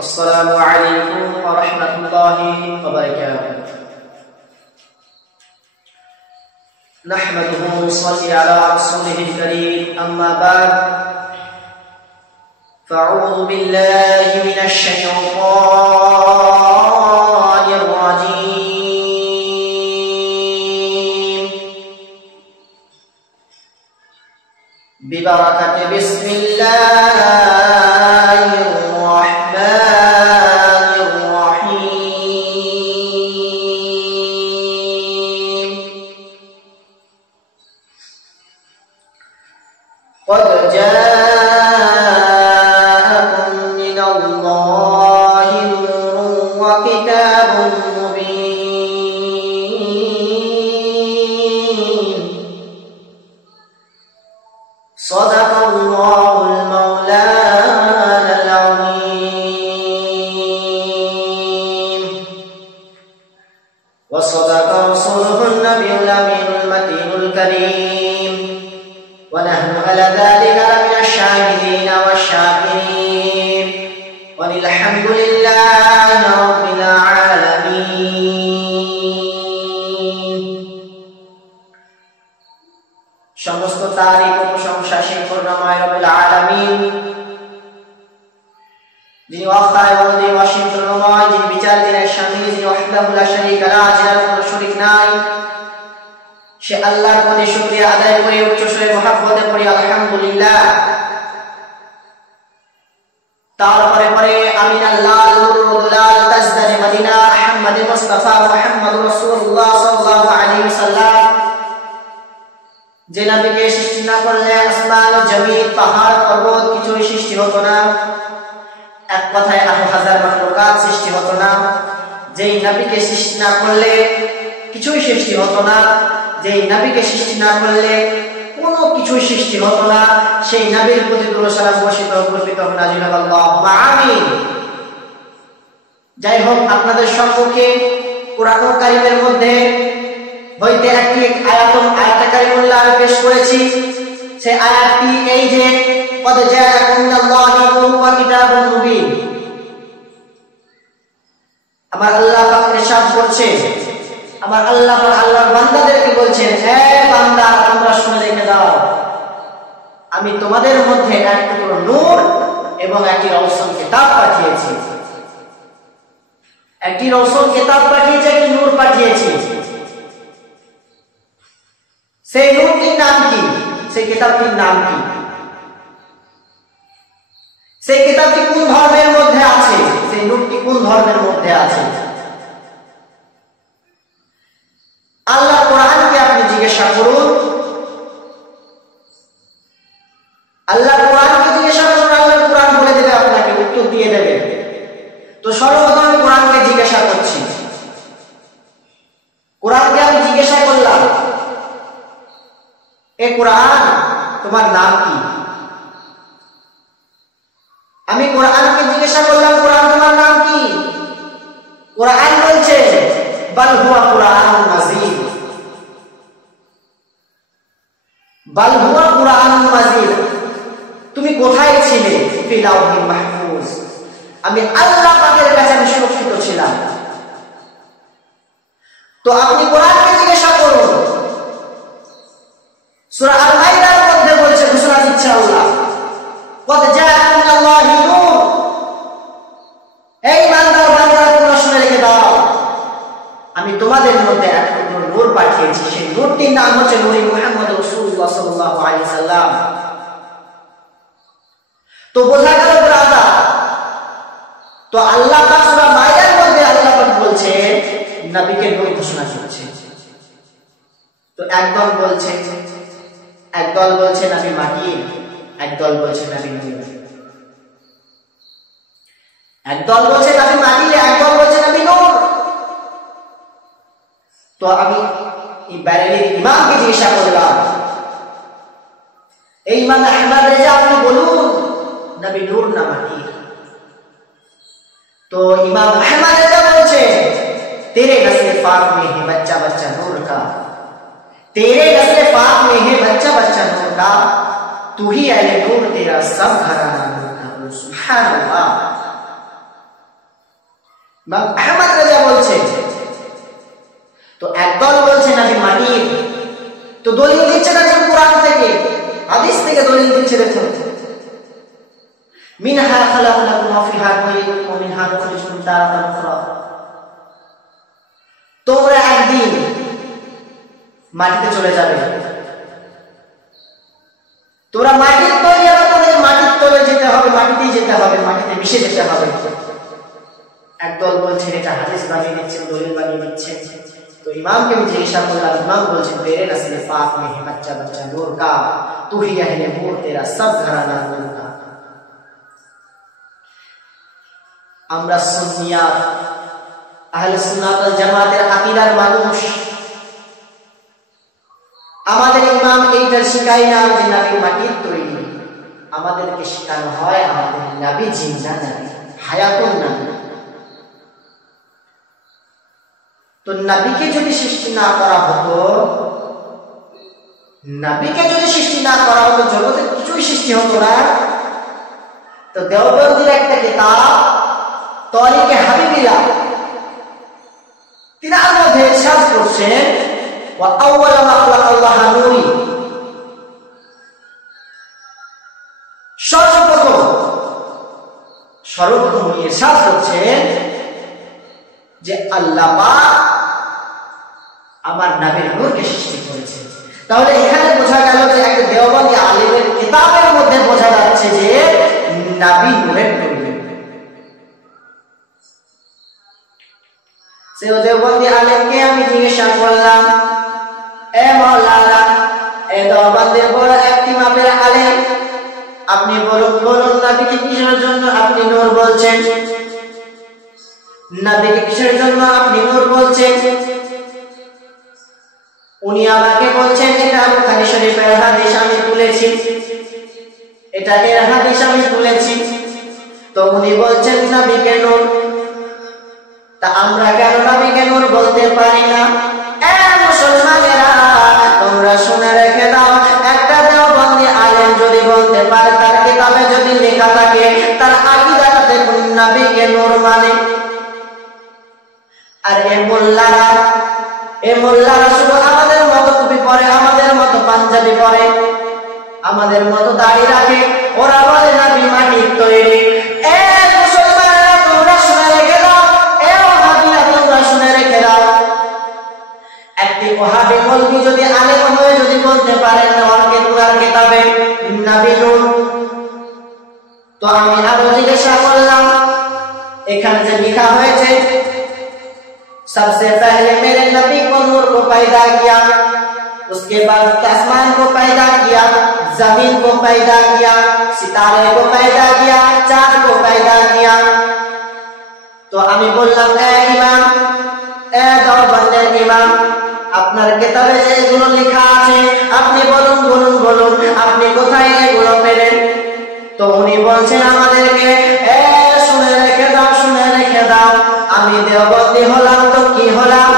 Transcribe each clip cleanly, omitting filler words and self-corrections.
السلام عليكم ورحمة الله وبركاته. نحمده ونصلي على رسوله الكريم. أما بعد، فأعوذ بالله من الشيطان الرجيم. ببركة بسم الله الرحمن الرحيم. قد جاءكم من الله نور وكتاب مبين. صدق الله المولانا العظيم، وصدق رسوله النبي الأمين المتين الكريم، ونحن على ذلك لمن الشاهدين والشاكرين، والحمد لله رب العالمين. সমস্ত তারিখ ও প্রশংসা সেই করুণাময় রব্বুল আলামিন, যিনি ওয়াহদাহ এবং যিনি অসীম করুণাময়, যিনি বিচার দিনের স্বামী, যিনি ওয়াহদাহু লা শারীকা লাহু, যার কোনো শরীক নাই। সে আল্লাহর প্রতি শুকরিয়া আদায় করে উচ্চ স্বরে মুহাব্বতে পড়ি আলহামদুলিল্লাহ। তারপরে পরে আমিন আল্লাহ নুরুল তাজদারে মদিনা মুহাম্মদ মুস্তাফা মুহাম্মদুর রাসূলুল্লাহ সাল্লাল্লাহু আলাইহি ওয়াসাল্লাম, যে নবীকে সৃষ্টি না করলে আসমান ও জমিন, পাহাড় পর্বত কিছুই সৃষ্টি হতো না। এক কথায় ৮০০০ মাখলুকাত সৃষ্টি হতো না। যেই নবীকে সৃষ্টি না করলে কিছুই সৃষ্টি হতো না। যেই নবীকে সৃষ্টি না করলে কোনো কিছুই সৃষ্টি হতো না। সেই নবীর প্রতি দরুদ সালাম বর্ষিত কর্পিত হোক নাজিল আল্লাহুম্মা আমিন। যাই হোক, আপনাদের সম্মুখে কুরআন কারীমের মধ্যে হইতে একটি আয়াত কারিমুল্লাহ আমি পেশ করেছি। সেই আয়াতটি এই যে কদ জাআকুম মিনাল্লাহি নূরুন ওয়া কিতাবুন মুবিন। আমার আল্লাহ পাক ইরশাদ করছেন, আমার আল্লাহ পাক আল্লাহর বান্দাদেরকে বলছেন, হে বান্দা তোমরা শুনে রেখে দাও, আমি তোমাদের মধ্যে এক টুকরো নূর এবং একটি রওশন কিতাব পাঠিয়েছি। একটি রওশন কিতাব পাঠিয়েছি, একটি নূর পাঠিয়েছি। সেই নূরটির নাম কি? সেই কিতাবটির নাম কি? সেই কিতাবটি কোন ধর্মের মধ্যে আছে? সেই নূরটি কোন ধর্মের মধ্যে আছে? আল্লাহ কোরআনকে আপনি জিজ্ঞাসা করুন। আল্লাহ কোরআনকে জিজ্ঞাসা করুন, আল্লাহ কোরআন বলে দেবে, আপনাকে উত্তর দিয়ে দেবে। তো সর্বপ্রথম আমি কোরআনকে জিজ্ঞাসা করছি। কোরআনকে আমি জিজ্ঞাসা করলাম, এ কোরআন তোমার নাম কি? আমি কোরআনকে জিজ্ঞাসা করলাম, কোরআন তোমার নাম কি? কোরআন বলছে বাল হুয়া কুরআনুন মাজিদ। বাল হুয়া কুরআনুন মাজিদ। তুমি কোথায় ছিলে? ফি লাওহিল মাহফুজ। আমি আল্লাহ পাকের কাছে আমি সুরক্ষিত ছিলাম। তো আপনি কোরআনকে জিজ্ঞাসা করুন। সূরা আল-মাইদার মধ্যে বলছে, ঘোষণা দিচ্ছে আল্লাহ, কদ জাআকুম মিনাল্লাহি নূর। এই বান্দা তোমরা শুনে রেখে দাও, আমি তোমাদের মধ্যে এক টুকরো নূর পাঠিয়েছি। সেই নূরটির নাম হচ্ছে নূরে মুহাম্মদ রাসূলুল্লাহ সাল্লাল্লাহু আলাইহি ওয়াসাল্লাম। তো বোঝা গেল ব্রাদার, তো আল্লাহ পাক সূরা মাইদার মধ্যে আল্লাহ পাক বলছে নবীকে নূর ঘোষণা করছে। তো একদল বলছে নবী মাটির, একদল বলছে নবী নূর। একদল বলছে নবী মাটির, একদল বলছে নবী নূর। তো আমি এই বারেলির ইমামকে জিজ্ঞাসা করলাম, এই ইমাম আহমদ রেজা, আপনি বলুন নবী নূর না মাটির? তো ইমাম আহমদ রেজা বলছে, तेरे नस्ल पाक में है बच्चा बच्चा नूर का, तेरे नस्ल पाक में है बच्चा बच्चा नूर का, तू ही अहले नूर, तेरा सब घराना नूर का। सुभान अल्लाह। ইমাম আহমদ রাজা বলছে। তো একদল বলছে নবী মাটির, তো দলিল দিচ্ছে না কোরআন থেকে, হাদিস থেকে দলিল দিচ্ছে। দেখুন, মিনহা খালাকনাকুম ওয়া ফিহা নুইদুকুম ওয়া মিনহা নুখরিজুকুম তারাতান উখরা। তোমরা একদিন মাটিতে চলে যাবে, তোমরা মাটির তৈরি হবে, তোমাদের মাটির তলে যেতে হবে, মাটিতেই যেতে হবে, মাটিতে মিশে যেতে হবে। একদল বলছে এটা হাদিস বানিয়ে দিচ্ছেন, দলিল বানিয়ে দিচ্ছেন। तो इमाम के भी जिज्ञासा करला, इमाम बोलছেন तेरे नस्ल पाक में है बच्चा बच्चा नूर का, तू ही अहले नूर, तेरा सब घराना नूर का। আমরা সুন্নিয়াত আহলে সুন্নাত ওয়াল জামাতের আকীদার মানুষ, আমাদের ইমাম এইটা শিখায় না যে নবী মাটির তৈরি, আমাদেরকে শেখানো হয় আমাদের নবী জিন্দা নবী, হায়াতুন নবী। তো নবীকে যদি সৃষ্টি না করা হতো, নবীকে যদি সৃষ্টি না করা হতো, জগতে কিছুই সৃষ্টি হতো না। তো দেওবন্দির একটা কিতাব তরিকে হাবিবিয়া, তিনার মধ্যে ইরশাদ করছেন ওয়া আউয়াল মা খালাকাল্লাহ নূরি, সর্বপ্রথম ইরশাদ করছেন যে আল্লাহ পাক আমার নবীর নূরকে সৃষ্টি করেছে। তাহলে এখানে বোঝা গেল যে একটা দেওবন্দি আলেমের কিতাবের মধ্যে বোঝা যাচ্ছে যে নবী নূরের তৈরি। সেই দেওবন্দি আলেমকে আমি জিজ্ঞাসা করলাম, এ মাওলানা, এ দেওবন্দের বড় একটি মাপের আলেম, আপনি বলুন নবীকে কিসের জন্য আপনি নূর বলছেন? নবীকে কিসের জন্য আপনি নূর বলছেন? উনি আমাকে বলছেন এটা বুখারী শরীফের হাদিস আমি তুলেছি, এটা এর হাদিস আমি তুলেছি। তো উনি বলছেন নবীকে নূর, তা আমরা কেন নবীকে নূর বলতে পারি না? এ মুসলমানেরা, তোমরা শুনে রেখে দাও, একটা দেওবন্দি আলেম যদি বলতে পারে, তার কিতাবে যদি লেখা থাকে, তার আকীদাতে কোন নবীকে নূর মানে। আর এ মোল্লারা শুধু আমাদের মতো টুপি পরে, আমাদের মতো পাঞ্জাবি পরে, আমাদের মতো দাড়ি রাখে, ওরা বলে নবী মাটির তৈরি। এ মুসলমানেরা, তোমরা শুনে রেখে দাও, এ ওহাবীরা তোমরা শুনে রেখে দাও, একটি ওহাবী মৌলবী যদি আলেম হয়ে যদি বলতে পারে ওনার কিতাবে নবী নূর, তো আমি আরো জিজ্ঞাসা করলাম, এখানে যে লেখা হয়েছে सबसे पहले मेरे नबी को नूर को पैदा किया, उसके बाद आसमान को पैदा किया, जमीन को पैदा किया, सितारे को पैदा किया, चांद को पैदा किया। तो আমি বললাম, এ ইমাম, এ দেওবন্দের ইমাম, আপনার কিতাবে এগুলো লেখা আছে, আপনি বলুন আপনি কোথায় এগুলো পেলেন? তো উনি বলছেন আমাদেরকে, এ শুনে রেখে দাও, আমি দেওবন্দি হলাম তো কি হলাম,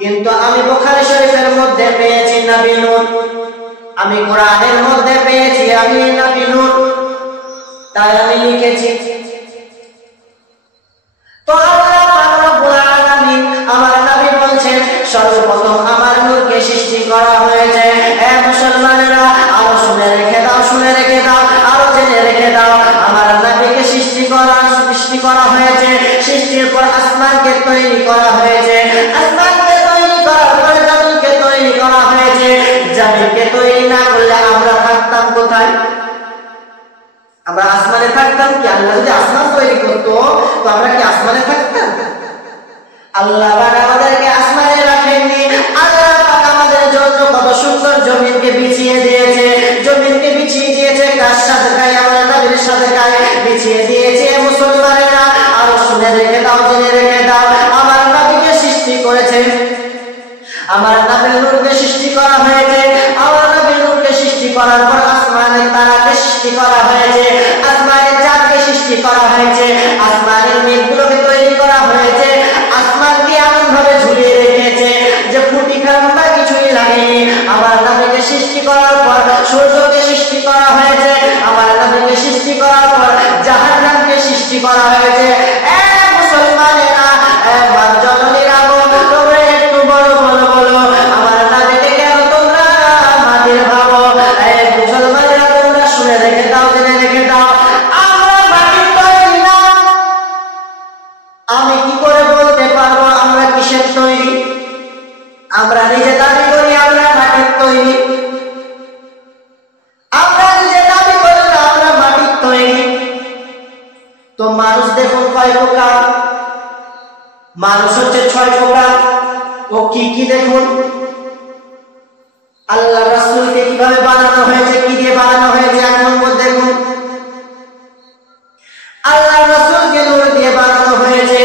কিন্তু আমি বুখারী শরীফের মধ্যে পেয়েছি নবী নূর, আমি কোরআনের মধ্যে পেয়েছি আমি নবী নূর, তাই আমি লিখেছি। তো আল্লাহ রাব্বুল আলামিন আমার নবী বলছেন সর্বপ্রথম আমার নূরকে সৃষ্টি করা হয়েছে। এ মুসলমানেরা, আরো শুনে রেখে দাও, আরো জেনে রেখে দাও, আমার নবীকে সৃষ্টি করা হয়েছে, সৃষ্টির পর আসমানকে তৈরি করা হয়েছে, আসমানকে তৈরি করার পর জমিনকে তৈরি করা হয়েছে। জমিনকে তৈরি না করলে আমরা থাকতাম কোথায়? আমরা আসমানে থাকতাম কি? আল্লাহ যদি আসমান তৈরি করতো তো আমরা কি আসমানে থাকতাম? আল্লাহ পাক আমাদেরকে আসমানে রাখেননি। আল্লাহ পাক আমাদের জন্য কত সুন্দর জমিনকে বিছিয়ে দিয়েছে, কার সাথে গায়ে, আমার নবীর সাথে গায়ে বিছিয়ে দিয়েছে। মুসলমানেরা, আরো শুনে রেখে দাও, জেনে রেখে দাও, আমার নবীকে সৃষ্টি করেছে, আমার নবীর নূরকে সৃষ্টি করা হয়েছে, আমার নবীর নূরকে সৃষ্টি করার পর আসমানের তারাকে সৃষ্টি করা হয়েছে, আসমানের চাঁদকে সৃষ্টি করা হয়েছে, আসমানের মেঘগুলোকে তৈরি করা হয়েছে, আসমানকে এমন ভাবে ঝুলিয়ে রেখেছে যে ফুটি খাম্বা কিছুই লাগেনি। আমার নবীকে সৃষ্টি করার পর সূর্যকে সৃষ্টি করা হয়েছে, আমার নবীকে সৃষ্টি করার পর জাহান্নামকে সৃষ্টি করা হয়েছে। এ মুসলমান তো মানুষ দেখুন কয় প্রকার, মানুষ হচ্ছে 6 প্রকার। ও কি কি দেখুন, আল্লাহ রাসূলকে কিভাবে বানানো হয়েছে, কি দিয়ে বানানো হয়েছে। 1 নম্বর দেখুন, আল্লাহ রাসূলকে নূর দিয়ে বানানো হয়েছে।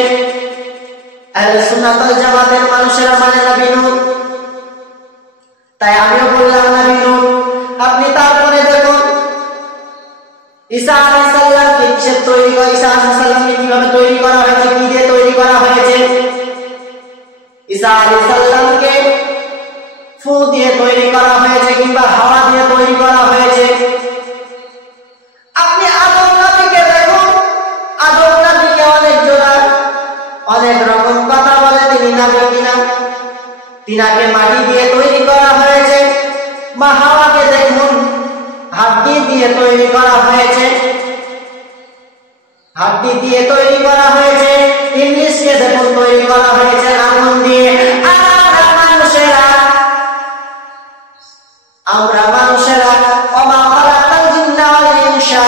আহলে সুন্নাত ওয়াল জামাতের মানুষেরা মানে নবী নূর, তাই আমিও বললাম নবী নূর। আপনি তারপরে দেখুন ঈসা আলাইহিস সালামকে কিসে তৈরি করা, ঈসা আলাইহিস সালামকে কিভাবে তৈরি করা হয়েছে, কি দিয়ে তৈরি করা হয়েছে। ঈসা আলাইহিস সালামকে ফু দিয়ে তৈরি করা হয়েছে কিংবা হাওয়া দিয়ে তৈরি করা হয়েছে। আপনি আদম নবীকে দেখুন, আদম নবীকে অনেক জোড়া অনেক রকম কথা বলে তিনি নবী কিনা, তিনাকে মাটি দিয়ে তৈরি করা হয়েছে। মা হাওয়াকে দেখুন হাড্ডি দিয়ে তৈরি করা হয়েছে, হাড্ডি দিয়ে তৈরি করা হয়েছে। ইবলিসকে দেখুন তৈরি করা হয়েছে আগুন দিয়ে। আমরা মানুষেরা ওমা খালাকাল জিন্না ওয়াল ইনসা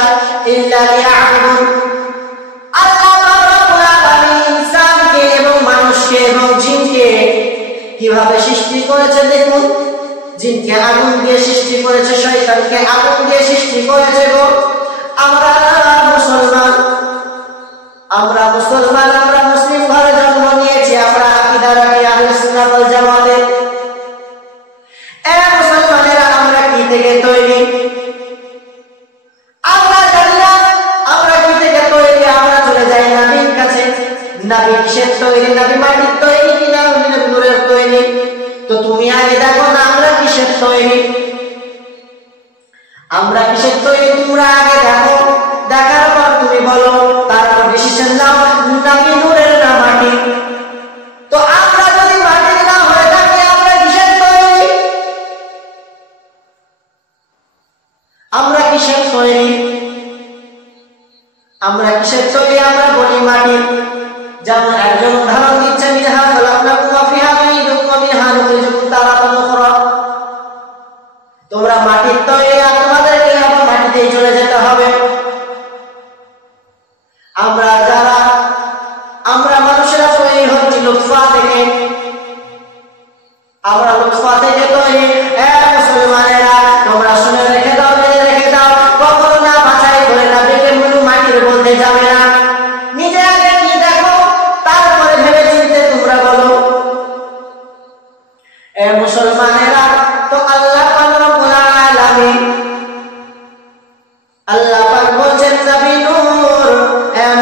ইল্লা লিয়াবুদুন, আল্লাহ রাব্বুল আলামিন ইনসানকে এবং মানুষকে এবং জিনকে কিভাবে সৃষ্টি করেছে দেখুন। জিনকে আগুন দিয়ে সৃষ্টি করেছে, শয়তানকে আগুন দিয়ে সৃষ্টি করেছে গো। আমরা মুসলমান, আমরা মুসলিম ঘরে জন্ম নিয়েছি, আমরা আকীদা রাখি আহলে সুন্নাত ওয়াল জামাতের। মুসলমানেরা আমরা কি থেকে তৈরি, আমরা জানি না আমরা কি থেকে তৈরি। আমরা চলে যাই নবীর কাছে, নবী কিসের তৈরি, নবী মাটির তৈরি কিনা নূরের তৈরি। তো তুমি আগে দেখো না আমরা কিসের তৈরি, আমরা কিসের তৈরি তোমরা আগে দেখো, দেখার পর তুমি বলো, তারপর ডিসিশন নাও নবী নূরের না মাটি। তো আমরা যদি মাটির না হয়ে থাকি আমরা কিসের তৈরি, আমরা কিসের তৈরি, আমরা কিসের তৈরি, আমরা বলি মাটির। যেমন একজন উদাহরণ দিচ্ছে মিনহা খালাকনাকুম ওয়া ফিহা নুঈদুকুম ওয়া মিনহা নুখরিজুকুম তারাতান উখরা। তোমরা মাটির তৈরি, আর তোমাদেরকে আবার মাটিতেই চলে যেতে হবে। আমরা মানুষেরা তৈরি হচ্ছি লুৎফা থেকে, আমরা লুৎফা থেকে তৈরি। মুসলমানেরা তোমরা শুনে রেখে দাও, জেনে রেখে দাও, কখনো না বাছাই করে না বেকে মুনু মাটির বলতে যাবে না। নিজে আগে কি দেখো, তারপরে ভেবে চিন্তে তোমরা বলো। মুসলমানেরা তো আল্লাহ পাক রব্বুল আলামিন, আল্লাহ পাক বলছেন নবী নূর।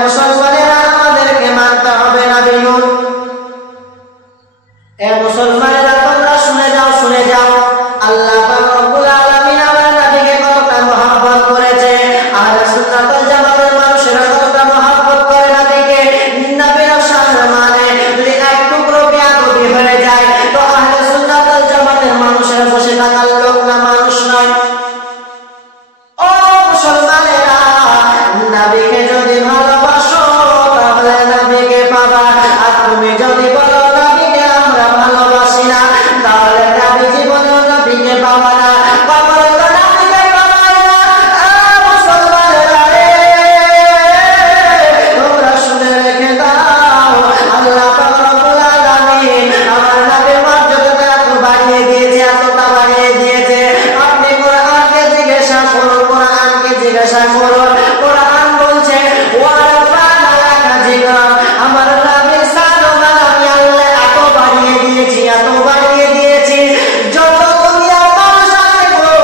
মুসলমানেরা আমাদেরকে মানতে হবে নবী নূর। মুসলমানেরা তোমরা শুনে যাও, শুনে যাও, আল্লাহ পাক রব্বুল আলামিন আমার নবীকে কতটা মহব্বত করেছে। আহলে সুন্নাত ওয়াল জামাতের মানুষেরা কতটা মহব্বত করে নবীকে। নবীর সম্মানে যদি এক টুকরো বেয়াদবি হয়ে যায় তো আহলে সুন্নাত ওয়াল জামাতের মানুষেরা বসে থাকার লোক না, মানুষ নয়। ও মুসলমানেরা, নবীকে যদি ভালোবাসো তাহলে নবীকে পাবা। আর তুমি যদি বলো নবীকে আমরা ভালোবাসি না, তাহলে নবী জীবনেও নবীকে পাবা না, কবরে তো নবীকে পাবা না। মুসলমানেরা তোমরা শুনে রেখে দাও, আল্লাহ পাক রব্বুল আলামিন আমার নবীর মর্যাদাটা এত বাড়িয়ে দিয়েছে, এতটা বাড়িয়ে দিয়েছে। আপনি কোরআনকে জিজ্ঞাসা করুন, কোরআনকে জিজ্ঞাসা করুন। কোরআন বলছে ওয়া রাফা'না লাকা যিকরাক, আমার নবীর শানমান আমি আল্লাহ এত বাড়িয়ে দিয়েছি, এত বাড়িয়ে দিয়েছি। যত দুনিয়ার মানুষ আছে গো,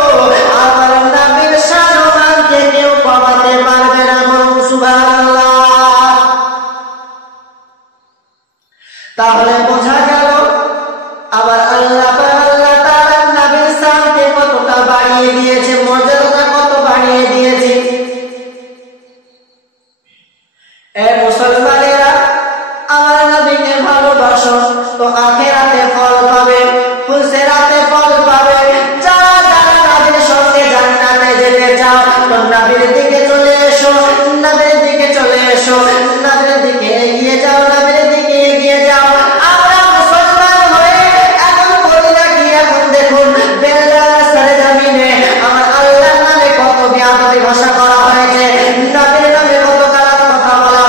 আমার নবীর শানমানকে কেউ কমাতে পারবে না। বলুন সুবহানাল্লাহ। তাহলে বোঝা গেল আবার আল্লাহ তাআলা নবীর শানকে কতটা বাড়িয়ে দিয়েছে, মর্যাদাটা কত বাড়িয়ে দিয়েছে। মুসলমানেরা আমার নবীকে ভালোবাসো তো আখিরাতে ফল পাবে, ফুলসেরাতে ফল পাবে। যারা যারা নবীর সঙ্গে জান্নাতে যেতে চাও তো নবীর দিকে চলে এসো, নবীর দিকে চলে এসো, নবীর দিকে এগিয়ে যাও, নবীর দিকে এগিয়ে যাও। আমরা মুসলমান হয়ে এখন করি না কি, এখন দেখুন বেল্লার সরজমিনে আমার আল্লাহর নামে কত বেয়াদবি ভাষা করা হয়েছে, নবীর নামে কত খারাপ কথা বলা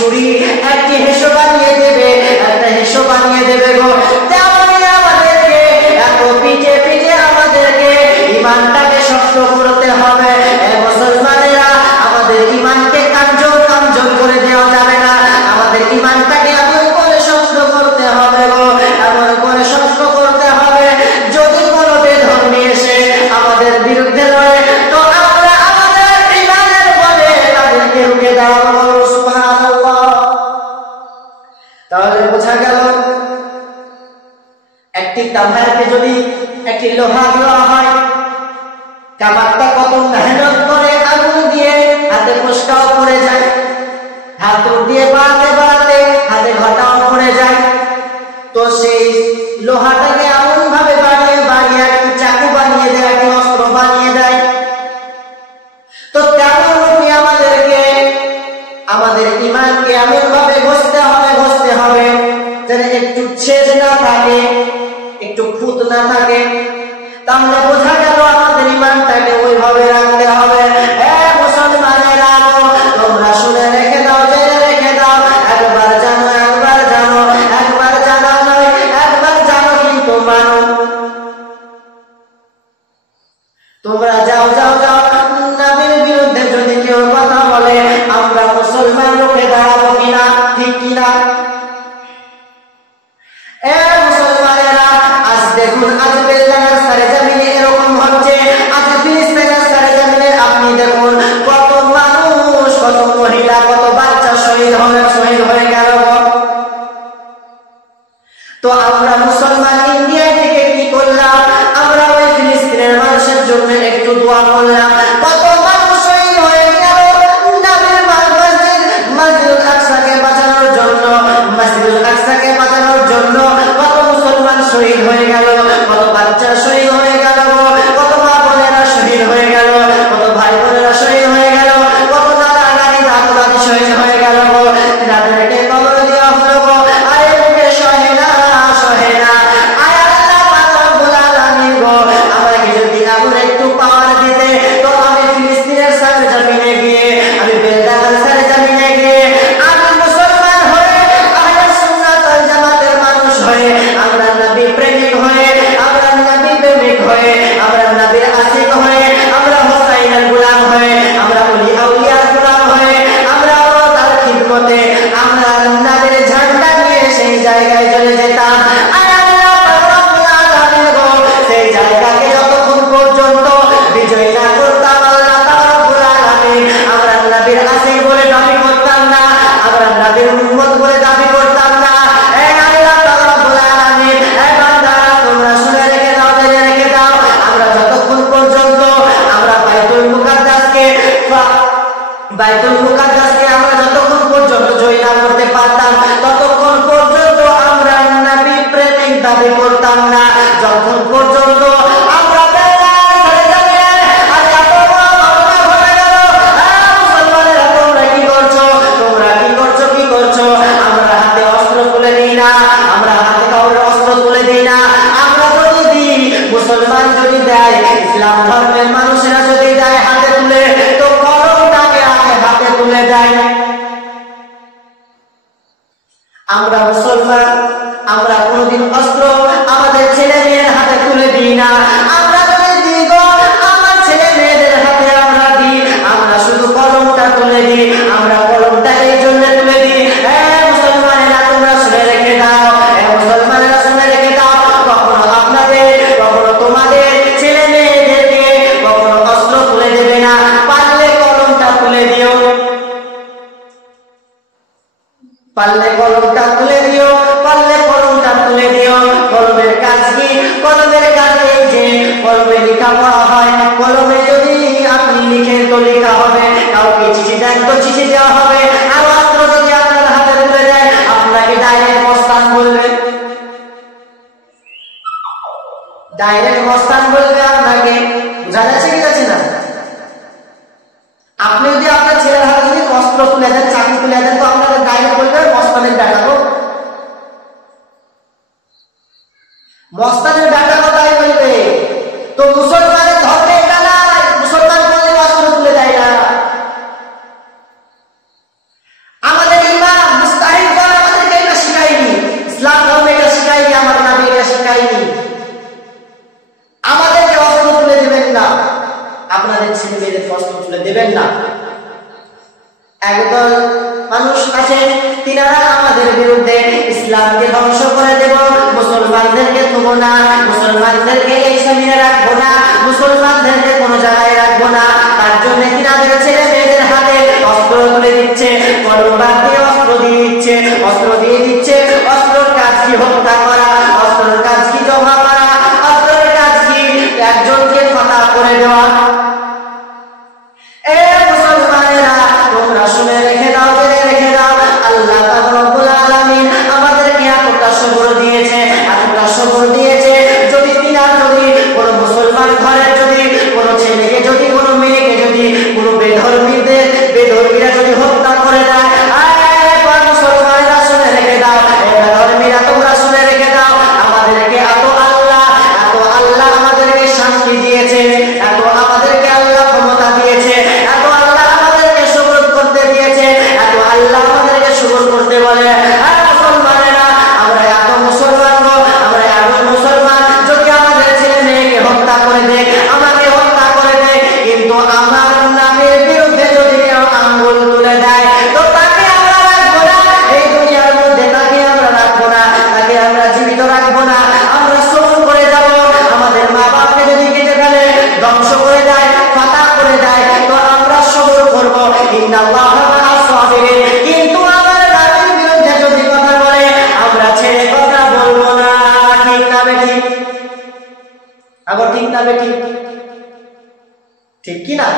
ছুরি একটি হেসো বানিয়ে দেবে, একটা হেসো বানিয়ে দেবে গো। তেমনি আমাদেরকে এত পিঠে পিঠে আমাদেরকে ইমানটাকে শক্ত করতে হবে। মুসলমানেরা, আমাদের ইমানকে কামজোর করে দেওয়া যাবে না। আমাদের ইমানটাকে এমন করে শক্ত করতে হবে গো, এমন করে শক্ত করতে হবে, যদি কোনো বেধর্মী এসে আমাদের বিরুদ্ধে লড়ে তো আমরা আমাদের ইমানের বলে তাদেরকে রুখে দেওয়া হবে। সুবহানাল্লাহ। তাহলে বোঝা গেল, একটি তামাকে যদি একটি লোহা দেওয়া হয়, কামারটা কত মেহনত করে আগুন দিয়ে হাতে ফসকাও পড়ে যায়, হাত দিয়ে বাড়াতে বাড়াতে হাতে ঘাটাও পড়ে যায়। তো সেই লোহাটাকে এমন ভাবে বাড়িয়ে বাড়িয়ে একটি চাকু বানিয়ে দেয়, একটি অস্ত্র বানিয়ে দেয়। তো তেমন আমাদেরকে আমাদের ইমানকে এমন ভাবে ঘষতে হবে যেন একটু ছেদ না থাকে, একটু খুঁত না থাকে। তাহলে বোঝা গেল আমাদের ইমানটাকে ওইভাবে রাখতে হবে। মুসলমানেরা, তোমরা শুনে রেখে দাও, জেনে রেখে দাও, একবার জানো নয়, একবার জানো কিন্তু মানো। তোমরা যাও নবীর বিরুদ্ধে যদি কেউ কথা বলে, আমরা মুসলমান রুখে দাঁড়াবো কিনা, ঠিক কিনা? মুসলমানেরা, আজ দেখুন, আজ বেলদানার সারে জামিনে এরকম হচ্ছে, আজ ফিলিস্তিনের সারে জামিনে আপনি দেখুন কত মানুষ, কত মহিলা, কত বাচ্চা শহীদ হয়ে গেল। তো আমরা মুসলমান ইন্ডিয়া থেকে কি করলাম? আমরা ওই ফিলিস্তিনের মানুষের জন্য একটু দোয়া করলাম। কত মানুষ শহীদ হয়ে গেল নবীর মসজিদুল আকসাকে বাঁচানোর জন্য, কত মুসলমান শহীদ হয়ে গেল, কত বাচ্চা শহীদ হয়ে গেল, কত মা বোনেরা শহীদ হয়ে গেল, কত ভাই বোনেরা শহীদ হয়ে গেল, কত দাদা দাদি শহীদ হয়ে গেল। তাদেরকে কবর দেওয়া হলো গো। আরে মুখে সহে না। আয় আল্লাহ পাক রব্বুল আলামিন গো, আমাকে যদি এমন একটু পাওয়ার দিতে, তো আমি ফিলিস্তিনের সারে জামিনে গিয়ে, আমি বেলদানার সারে জামিনে গিয়ে, আমি মুসলমান হয়ে, আহলে সুন্নাত ওয়াল জামাতের মানুষ হয়ে, আমরা নবী প্রেমিক হয়ে, আমরা নবীর আশিক হয়ে, আমরা হুসাইনের গোলাম হয়ে, আমরা আউলিয়ার গোলাম হয়ে, আমরা তার খিদমতে, আমরা নবীর ঝান্ডা নিয়ে সেই জায়গায় চলে যেতাম। সেই জায়গাকে যতক্ষণ পর্যন্ত বিজয় না করতাম, আল্লাহ রাব্বুল আলামিন, আমরা নবীর আশিক বলে দাবি করতাম না, আমরা নবীর উম্মত বলে দাবি করতাম না। আল্লাহ রাব্বুল আলামিন, বান্দারা, তোমরা শুনে রেখে দাও, জেনে রেখে দাও, আমরা যতক্ষণ পর্যন্ত আমরা বাইতুল মুকাদ্দাসকে আমরা যতক্ষণ পর্যন্ত জয় না করতে পারতাম, ততক্ষণ পর্যন্ত আমরা নবী প্রেমিক দাবি করতাম না। যখন পর্যন্ত আমরা কি করছো? আমরা হাতে অস্ত্র তুলে দিই না, আমরা হাতে কাউরে অস্ত্র তুলে দিই না। আমরা যদি দিই, মুসলমান যদি দেয়, ইসলাম ধর্মের মানুষেরা যদি দেয় হাতে তুলে, তো কলমটাকে আগে হাতে তুলে দেয়। আমরা মুসলমান, আমরা কোনদিন অস্ত্র আমাদের ছেলে মেয়ের হাতে তুলে দিই না। আমরা যদি দিই গো, আমার ছেলে মেয়েদের হাতে আমরা দিই, আমরা শুধু কলমটা তুলে দিই। আমরা কলমটা এই জন্য তুলে দিই, মুসলমানেরা তোমরা শুনে রেখে দাও, মুসলমানেরা শুনে রেখে দাও, কখনো আপনাদের, কখনো তোমাদের ছেলে মেয়েদেরকে কখনো অস্ত্র তুলে দেবে না। পারলে কলমটা তুলে দিও, পারলে কলমটা তুলে দিও, পারলে কলমটা তুলে দিও। কলমের কাজ কি? কলমের কাজ এই যে কলমে লেখা পড়া হয়। কলমে যদি আপনি লিখেন তো লেখা হবে, কাউকে চিঠি দেন তো চিঠি দেওয়া হবে। আর অস্ত্র যদি আপনার হাতে তুলে দেয়, আপনাকে ডাইরেক্ট মস্তান বলবে, আপনাকে। বোঝা যাচ্ছে কি যাচ্ছে না? আপনি যদি আপনার ছেলের হাতে যদি অস্ত্র তুলে দেন, চাকরি তুলে দেন, তো আপনাকে ডাইরেক্ট বলবে মস্তানের ডাটা। তো মস্তানের ডাটা কথাই বলবে। তো মুসলমানের ধর্মে এটা নাই, মুসলমান বললে অস্ত্র তুলে দেয় না। আমাদের ইমান বিরুদ্ধে, ইসলামকে ধ্বংস করে দেব, মুসলমানদেরকে দেব না, মুসলমানদেরকে এই জমিনে রাখবো না, মুসলমানদেরকে কোনো জায়গায় রাখবো না, তার জন্য কিনাদের ছেলে মেয়েদের হাতে অস্ত্র তুলে দিচ্ছে, তরবারি দিয়ে অস্ত্র দিয়ে দিচ্ছে, অস্ত্র দিয়ে দিচ্ছে। অস্ত্রের কাজ কি? হত্যা করা। অস্ত্রের কাজ কি? জমা করা। অস্ত্রের কাজ কি? একজনকে ফাঁকা করে দেওয়া। এ মুসলমানেরা, তোমরা শুনে রেখে দাও, জেনে রেখে দাও, আল্লাহ পাক রব্বুল আলামিন আমাদেরকে এতটা সবর দিয়েছে, এতটা সবর দিয়েছে। যদি কোনো মুসলমান ঘরের যদি কোনো ছেলেকে, যদি কোনো মেয়েকে, যদি কোনো বেধর্মীরা যদি হত্যা করে দেয়, মুসলমানেরা শুনে রেখে দাও, বেধর্মীরা তোমরা শুনে রেখে দাও, আমাদেরকে এত আল্লাহ আমাদেরকে শান্তি দিয়েছে, এত আমাদেরকে আল্লাহ ক্ষমতা দিয়েছে, এত আল্লাহ আমাদেরকে সবর করতে দিয়েছে, এত আল্লাহ আমাদেরকে সবর করতে বলে। মুসলমানেরা, আমরা এত মুসলমান, যদি আমাদের ছেলে মেয়েকে হত্যা করে দেয়, আমাকে হত্যা করে দেয়, কিন্তু আমার নামের বিরুদ্ধে যদি কেউ আঙ্গুল তুলে দেয়, তো তাকে আমরা রাখবো না, এই দুনিয়ার মধ্যে তাকে আমরা রাখবো না, তাকে আমরা জীবিত রাখবো না, আমরা সবর করে যাব। আমাদের মা বাপকে যদি কেটে ফেলে, ধ্বংস করে দেয়, ফাঁকা করে দেয়, তো আমরা সবর করবো, ইন্নাল্লাহা মা'আস সাবিরিন। কিন্তু আমার নামের বিরুদ্ধে যদি কথা বলে, আমরা ছেড়ে কথা বলবো না। ঠিক না বেঠিক? আবার ঠিক না বেঠিক? ঠিক কি না?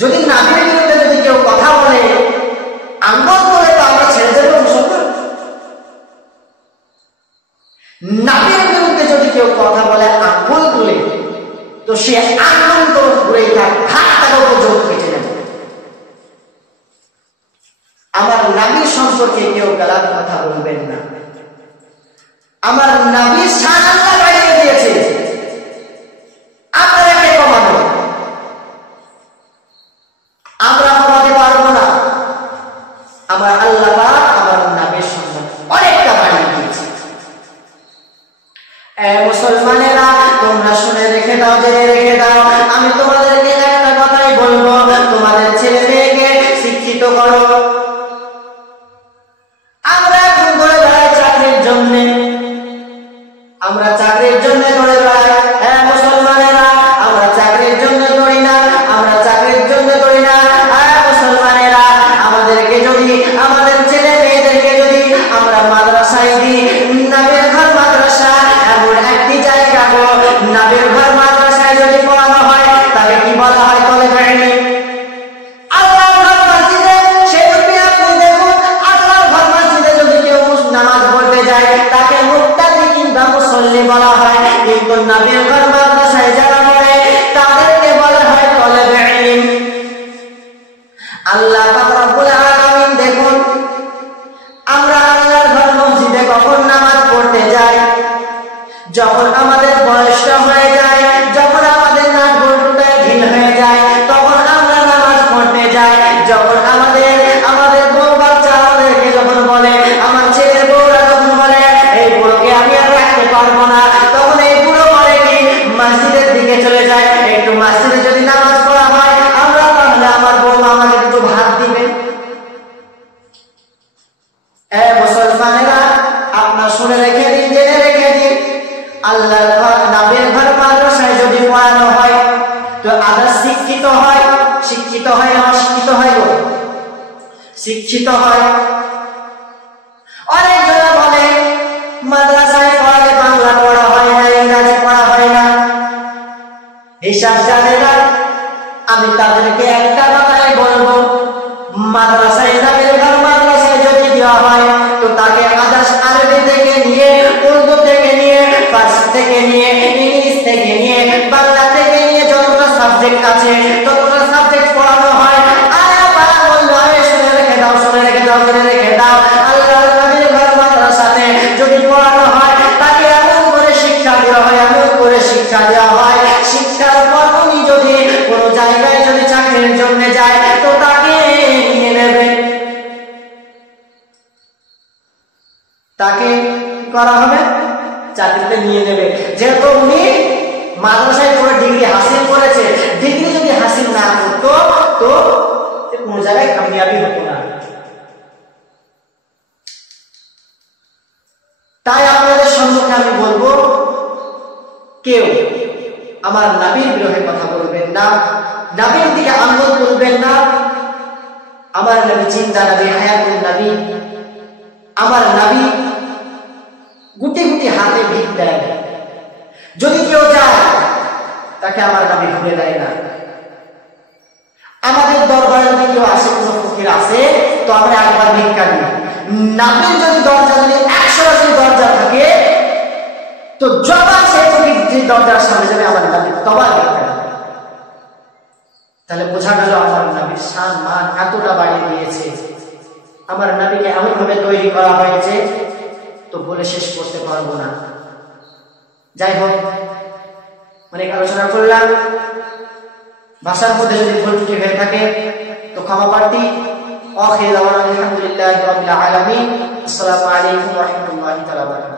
যদি নামের বিরুদ্ধে যদি কেউ কথা বলে, আঙ্গুল তুলে, তো আমরা ছেড়ে দেবো মুসলমান? নামের বিরুদ্ধে যদি কেউ কথা বলে আঙ্গুল তুলে, তো সে আঙ্গুল তো ঘুরেই থাক, হাতটাও পর্যন্ত কেটে নেবে। আমার নাবির সম্পর্কে কেউ গালাত কথা বলবেন না। আমার নাবির শান আল্লাহ বাড়িয়ে দিয়েছে, আপনাদেরকে কমানো, আমরা কমাতে পারবো না। আমার আল্লাহ পাক আমার নাবির সম্মান অনেকটা বাড়িয়ে দিয়েছে। মুসলমানেরা, তোমরা শুনে রেখে দাও, জেনে রেখে দাও, আমি তোমাদেরকে একটা কথাই বলবো, তোমাদের ছেলে মেয়েকে শিক্ষিত করো। আমরা এখন দৌড়ে বেড়াই চাকরির জন্য, আমরা চাকরির জন্য দৌড়ে বেড়াই। মুসলমানেরা, আমরা চাকরির জন্য দৌড়ি না, আমরা চাকরির জন্য দৌড়ি না। মুসলমানেরা, আমাদেরকে যদি, আমাদের ছেলে মেয়েদেরকে যদি আমরা মাদ্রাসায় দিই, নামের ঘর মাদ্রাসা এমন একটি জায়গা, নামের ঘর মাদ্রাসায় যদি পড়ানো হয়, তাকে কি বলা হয়? তলেবে ইলম। আল্লাহর ঘর মসজিদে, সেজন্য আপনি দেখুন, আল্লাহর ঘর মসজিদে যদি কেউ নামাজ পড়তে যায়, তাকে মুত্তাকি কিংবা মুসল্লি বলা হয়, কিন্তু নামের ঘর মাদ্রাসায় যারা পড়ে, তাদেরকে বলা হয় তলেবে ইলম। আল্লাহ পাক রব্বুল আলামিন দেখুন, আমরা আল্লাহর ঘর মসজিদে কখন নামাজ পড়তে যাই? যখন আমাদের বয়সটা হয়ে যায়, যখন আমাদের নাক বল্টুটা ঢিল হয়ে যায়, তখন আমরা নামাজ পড়তে যাই। যখন আমাদের বউ বাচ্চা আমাদেরকে যখন বলে, আমার ছেলের বউরা যখন বলে, এই বুড়োকে আমি আর রাখতে পারবো না, তখন এই বুড়ো বলে কি? মসজিদের দিকে চলে যায়। একটু মসজিদে যদি নামাজ পড়া হয়, আমরা তাহলে আমার বউ আমাকে একটু ভাত দিবে। মুসলমানেরা, আপনার শুনে রেখে দিন, জেনে রেখে দিন, আল্লাহর ঘর, নামের ঘর মাদ্রাসায় যদি পড়ানো হয়, তো আদা শিক্ষিত হয়, শিক্ষিত হয় না অশিক্ষিত হয়? শিক্ষিত হয়। অনেকজনা বলে মাদ্রাসায় পড়ালে বাংলা পড়া হয় না, ইংরাজি পড়া হয় না, হিসাব জানে না। আমি তাদেরকে একটা কথাই বলবো, মাদ্রাসায়, নামের ঘর মাদ্রাসায় যদি দেওয়া হয়, তো তাকে আদার্স আরবি থেকে নিয়ে, উর্দু থেকে নিয়ে, ফার্সি থেকে নিয়ে, ইংলিশ থেকে নিয়ে, বাংলা থেকে নিয়ে, যতটা সাবজেক্ট আছে ততটা সাবজেক্ট পড়ানো হয়। শুনে রেখে দাও, শুনে রেখে দাও, শুনে রেখে দাও, আল্লাহর নবীর ঘর মাদ্রাসাতে যদি পড়ানো হয়, তাকে এমন করে শিক্ষা দেওয়া হয়, এমন করে শিক্ষা দেওয়া হয়, শিক্ষার পর উনি যদি কোনো জায়গায় যদি চাকরির জন্য যায়, তো তাকে নিয়ে নেবে, তাকে করা হবে, চাকরিতে নিয়ে নেবে। যেহেতু উনি মাদ্রাসায় পড়ে ডিগ্রি হাসিল করেছে, ডিগ্রি যদি হাসিল না করতো, তো কোনো জায়গায় কামিয়াবি হতো না। কেউ আমার নবীর বিরুদ্ধে কথা বলবেন না, নবীর দিকে আঙ্গুল তুলবেন না। আমার নবী জিন্দা নবী, হায়াতুল নবী। আমার নবী গুটি গুটি হাতে ভিড় দেয়। যদি কেউ যায় তাকে আমার নবী ভুলে দেয় না। আমাদের দরবারে যদি কেউ আসে, কোনো ফকির আসে, তো আমরা একবার ভিক্ষা দিই। নবীর যদি দরজা, যদি 100 যদি দরজা থাকে, তো যখন সেই ফকির যে দরজার সামনে যাবে, আমার নবী তবার ভিক্ষা দিবে। তাহলে বোঝা গেল আমার নবীর শান মান এতটা বাড়িয়ে দিয়েছে। আমার নবীকে এমন ভাবে তৈরি করা হয়েছে, তো বলে শেষ করতে পারবো না। যাই হোক, অনেক আলোচনা করলাম। ভাষার মধ্যে যদি ভুল ত্রুটি হয়ে থাকে তো ক্ষমা প্রার্থী। আলহামদুলিল্লাহি রাব্বিল আলামিন। আসসালামু আলাইকুম ওয়া রাহমাতুল্লাহি ওয়া বারাকাতুহু।